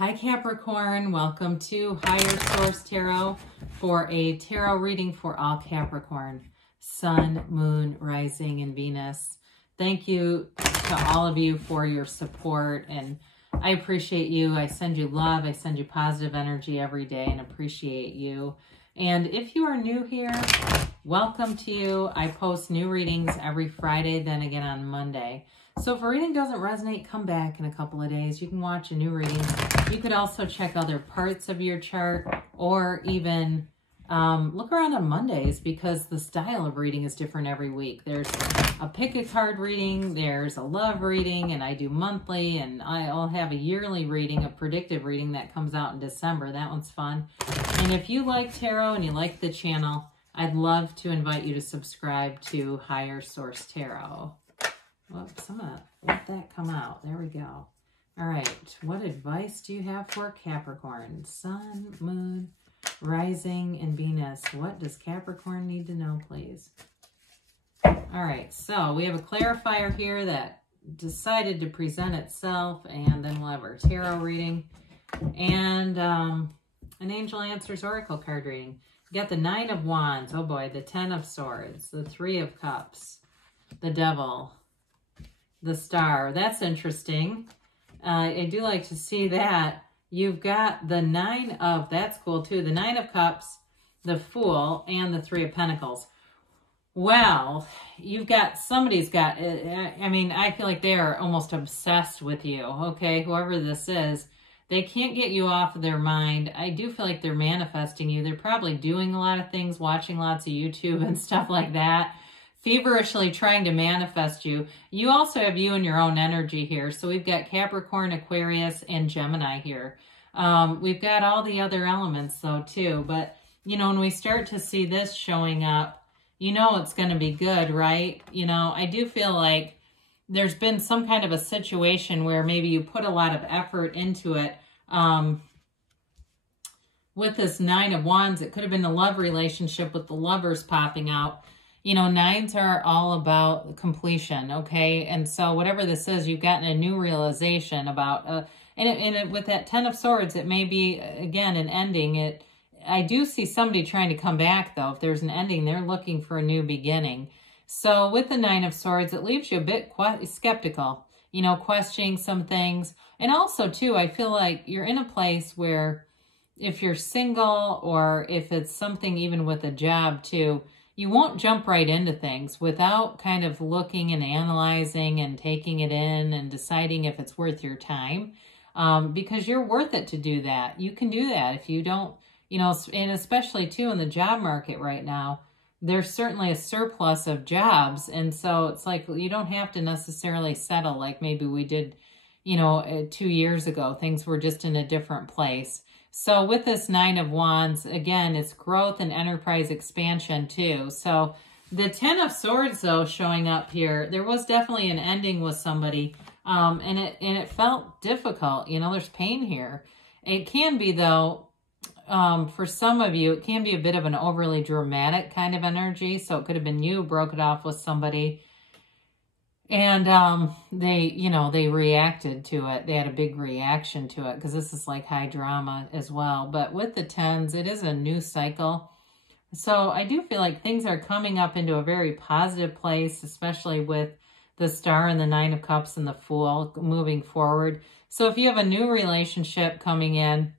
Hi Capricorn, welcome to Higher Source Tarot for a tarot reading for all Capricorn, Sun, Moon, Rising, and Venus. Thank you to all of you for your support, and I appreciate you. I send you love, I send you positive energy every day and appreciate you. And if you are new here, welcome to you. I post new readings every Friday, then again on Monday. So if a reading doesn't resonate, come back in a couple of days. You can watch a new reading. You could also check other parts of your chart, or even look around on Mondays, because the style of reading is different every week. There's a pick a card reading, there's a love reading, and I do monthly, and I'll have a yearly reading, a predictive reading that comes out in December. That one's fun. And if you like tarot and you like the channel, I'd love to invite you to subscribe to Higher Source Tarot. Whoops, I'm gonna let that come out. There we go. All right, what advice do you have for Capricorn? Sun, Moon, Rising, and Venus. What does Capricorn need to know, please? All right, so we have a clarifier here that decided to present itself, and then we'll have our tarot reading and an Angel Answers Oracle card reading. You got the Nine of Wands, oh boy, the Ten of Swords, the Three of Cups, the Devil, the Star. That's interesting. I do like to see that. You've got the Nine of, that's cool too, the Nine of Cups, the Fool, and the Three of Pentacles. Well, you've got, somebody's got, I mean, I feel like they are almost obsessed with you, okay? Whoever this is, they can't get you off of their mind. I do feel like they're manifesting you. They're probably doing a lot of things, watching lots of YouTube and stuff like that, feverishly trying to manifest you. You also have you and your own energy here. So we've got Capricorn, Aquarius, and Gemini here. We've got all the other elements though too. But, you know, when we start to see this showing up, you know it's going to be good, right? You know, I do feel like there's been some kind of a situation where maybe you put a lot of effort into it. With this Nine of Wands, it could have been a love relationship with the lovers popping out. You know, nines are all about completion, okay? And so whatever this is, you've gotten a new realization about, with that Ten of Swords, it may be, again, an ending. I do see somebody trying to come back, though. If there's an ending, they're looking for a new beginning. So with the Nine of Swords, it leaves you a bit skeptical, you know, questioning some things. And also, too, I feel like you're in a place where if you're single, or if it's something even with a job, too, you won't jump right into things without kind of looking and analyzing and taking it in and deciding if it's worth your time, because you're worth it to do that. You can do that if you don't, you know, and especially too in the job market right now, there's certainly a surplus of jobs. And so it's like you don't have to necessarily settle like maybe we did, you know, 2 years ago. Things were just in a different place. So with this Nine of Wands, again, it's growth and enterprise expansion too. So the Ten of Swords, though, showing up here, there was definitely an ending with somebody, and it felt difficult. You know, there's pain here. It can be, though, for some of you, it can be a bit of an overly dramatic kind of energy. So it could have been you who broke it off with somebody, and they, you know, they reacted to it. They had a big reaction to it because this is like high drama as well. But with the tens, it is a new cycle. So I do feel like things are coming up into a very positive place, especially with the Star and the Nine of Cups and the Fool moving forward. So if you have a new relationship coming in,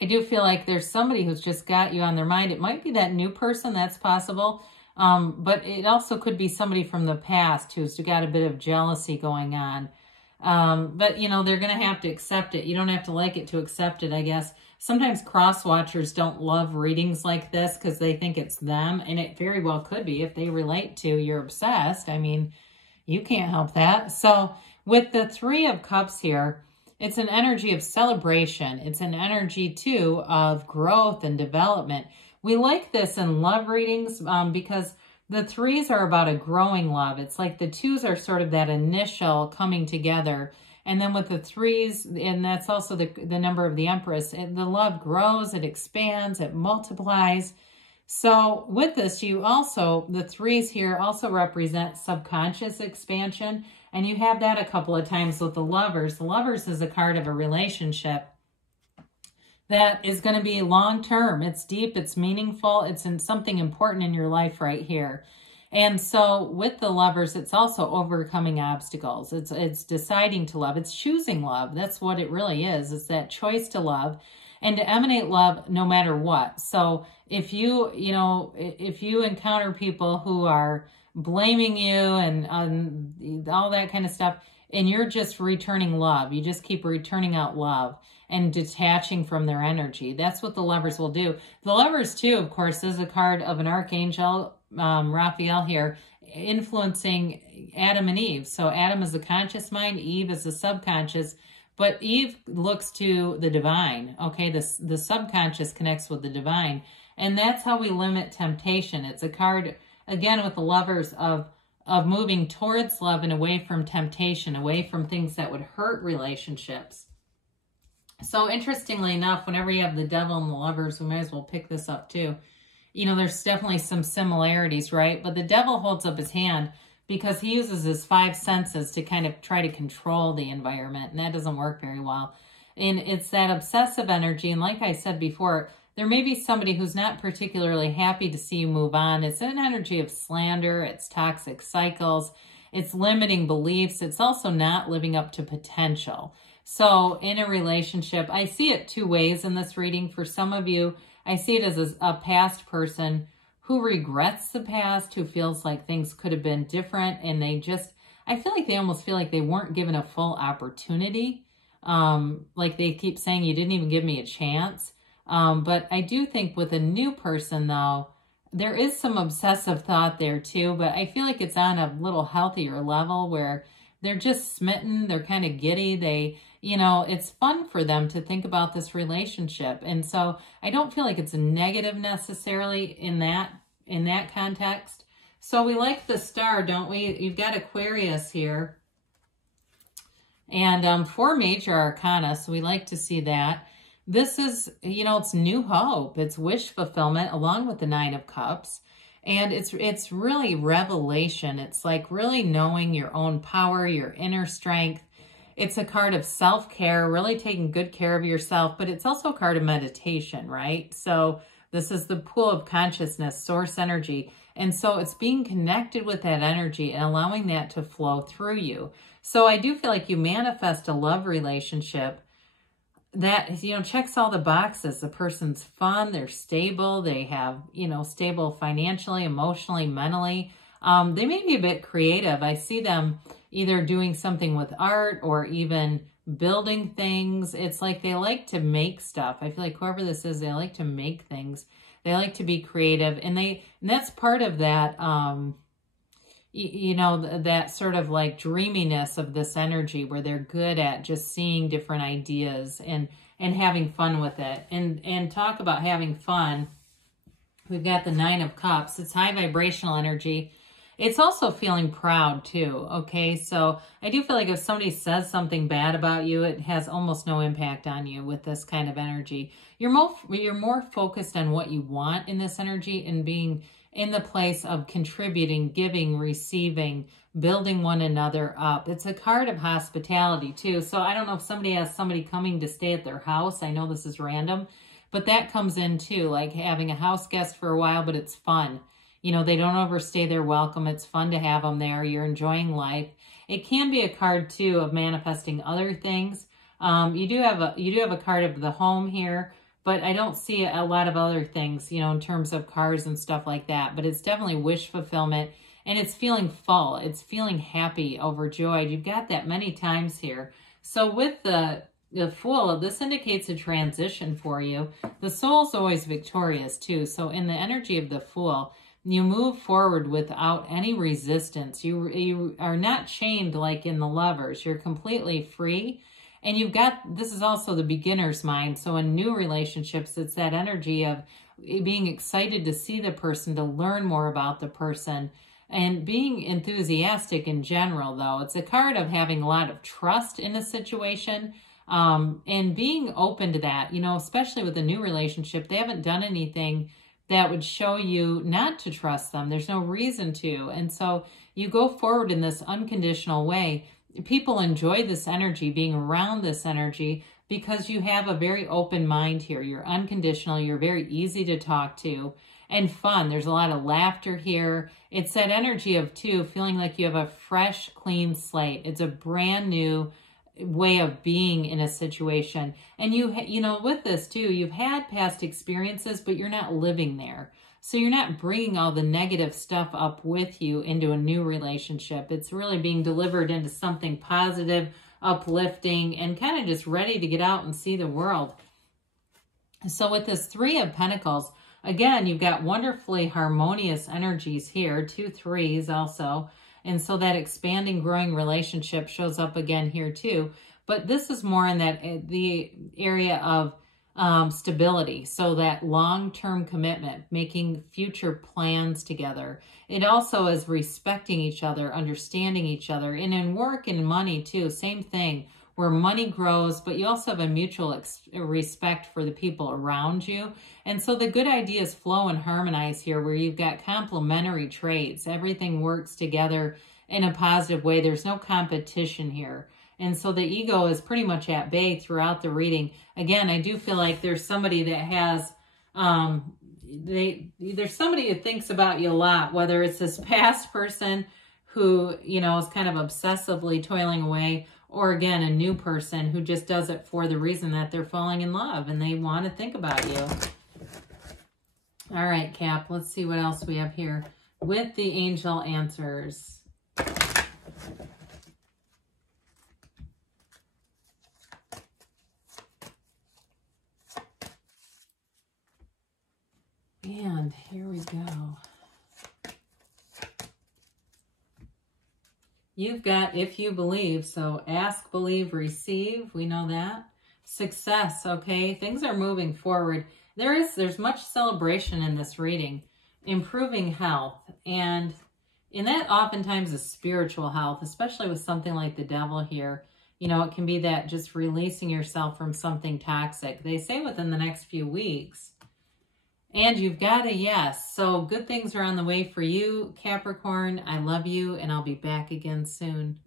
I do feel like there's somebody who's just got you on their mind. It might be that new person, that's possible. But it also could be somebody from the past who's got a bit of jealousy going on. But, you know, they're going to have to accept it. You don't have to like it to accept it, I guess. Sometimes cross-watchers don't love readings like this because they think it's them. And it very well could be. If they relate to you're obsessed, I mean, you can't help that. So with the Three of Cups here, it's an energy of celebration. It's an energy, too, of growth and development. We like this in love readings because the threes are about a growing love. It's like the twos are sort of that initial coming together. And then with the threes, and that's also the number of the Empress, the love grows, it expands, it multiplies. So with this, you also, the threes here also represent subconscious expansion. And you have that a couple of times with the Lovers. The Lovers is a card of a relationship that is going to be long-term. It's deep, it's meaningful, it's in something important in your life right here. And so with the Lovers, it's also overcoming obstacles. It's deciding to love. It's choosing love. That's what it really is. It's that choice to love and to emanate love no matter what. So if you encounter people who are blaming you and all that kind of stuff, and you're just returning love, you just keep returning out love and detaching from their energy. That's what the Lovers will do. The Lovers, too, of course, is a card of an archangel, Raphael here, influencing Adam and Eve. So Adam is the conscious mind, Eve is the subconscious, but Eve looks to the divine, okay? The subconscious connects with the divine, and that's how we limit temptation. It's a card, again, with the Lovers of moving towards love and away from temptation, away from things that would hurt relationships. So interestingly enough, whenever you have the Devil and the Lovers, we might as well pick this up too. You know, there's definitely some similarities, right? But the Devil holds up his hand because he uses his 5 senses to kind of try to control the environment, and that doesn't work very well. And it's that obsessive energy, and like I said before, there may be somebody who's not particularly happy to see you move on. It's an energy of slander, it's toxic cycles, it's limiting beliefs, it's also not living up to potential. So in a relationship, I see it 2 ways in this reading. For some of you, I see it as a past person who regrets the past, who feels like things could have been different, and I feel like they almost feel like they weren't given a full opportunity. Like they keep saying, you didn't even give me a chance. But I do think with a new person, though, there is some obsessive thought there too, but I feel like it's on a little healthier level where they're just smitten, they're kind of giddy, it's fun for them to think about this relationship. And so I don't feel like it's a negative necessarily in that context. So we like the star, don't we? You've got Aquarius here. And 4 major arcana, so we like to see that. This is, it's new hope. It's wish fulfillment along with the 9 of Cups. And it's really revelation. It's like really knowing your own power, your inner strength. It's a card of self-care, really taking good care of yourself, but it's also a card of meditation, right? So this is the pool of consciousness, source energy. And so it's being connected with that energy and allowing that to flow through you. So I do feel like you manifest a love relationship that, checks all the boxes. The person's fun, they're stable, they have, stable financially, emotionally, mentally. They may be a bit creative. I see them either doing something with art or even building things. It's like they like to make stuff. I feel like whoever this is, they like to make things. They like to be creative. And that's part of that, that sort of like dreaminess of this energy where they're good at just seeing different ideas and having fun with it. And talk about having fun. We've got the 9 of Cups. It's high vibrational energy. It's also feeling proud too, okay? So I do feel like if somebody says something bad about you, it has almost no impact on you with this kind of energy. You're more focused on what you want in this energy and being in the place of contributing, giving, receiving, building one another up. It's a card of hospitality too. So I don't know if somebody has somebody coming to stay at their house. I know this is random, but that comes in too, like having a house guest for a while, but it's fun. They don't overstay their welcome. It's fun to have them there. You're enjoying life. It can be a card too of manifesting other things. You do have a card of the home here, but I don't see a lot of other things, in terms of cars and stuff like that. But it's definitely wish fulfillment, and it's feeling full. It's feeling happy, overjoyed. You've got that many times here. So with the Fool, this indicates a transition for you. The Soul's always victorious too. So in the energy of the Fool, you move forward without any resistance. You are not chained like in the Lovers. You're completely free. And this is also the beginner's mind. So in new relationships, it's that energy of being excited to see the person, to learn more about the person, and being enthusiastic in general, though. It's a card of having a lot of trust in a situation, and being open to that, especially with a new relationship. They haven't done anything that would show you not to trust them. There's no reason to. And so you go forward in this unconditional way. People enjoy this energy, being around this energy, because you have a very open mind here. You're unconditional. You're very easy to talk to and fun. There's a lot of laughter here. It's that energy of, too, feeling like you have a fresh, clean slate. It's a brand new way of being in a situation. And you know, with this too, you've had past experiences, but you're not living there. So you're not bringing all the negative stuff up with you into a new relationship. It's really being delivered into something positive, uplifting, and kind of just ready to get out and see the world. So with this Three of Pentacles, again, you've got wonderfully harmonious energies here, 2 3s also. And so that expanding, growing relationship shows up again here too. But this is more in that the area of stability. So that long-term commitment, making future plans together. It also is respecting each other, understanding each other. And in work and money too, same thing, where money grows, but you also have a mutual respect for the people around you. And so the good ideas flow and harmonize here, where you've got complementary traits. Everything works together in a positive way. There's no competition here. And so the ego is pretty much at bay throughout the reading. Again, I do feel like there's somebody that has, there's somebody who thinks about you a lot, whether it's this past person who, you know, is kind of obsessively toiling away, or again, a new person who just does it for the reason that they're falling in love and they want to think about you. All right, Cap, let's see what else we have here with the angel answers. And here we go. You've got if you believe, so ask, believe, receive. We know that. Success, okay? Things are moving forward. There's much celebration in this reading. Improving health. And in that oftentimes is spiritual health, especially with something like the devil here. You know, it can be that just releasing yourself from something toxic. They say within the next few weeks. And you've got a yes. So good things are on the way for you, Capricorn. I love you, and I'll be back again soon.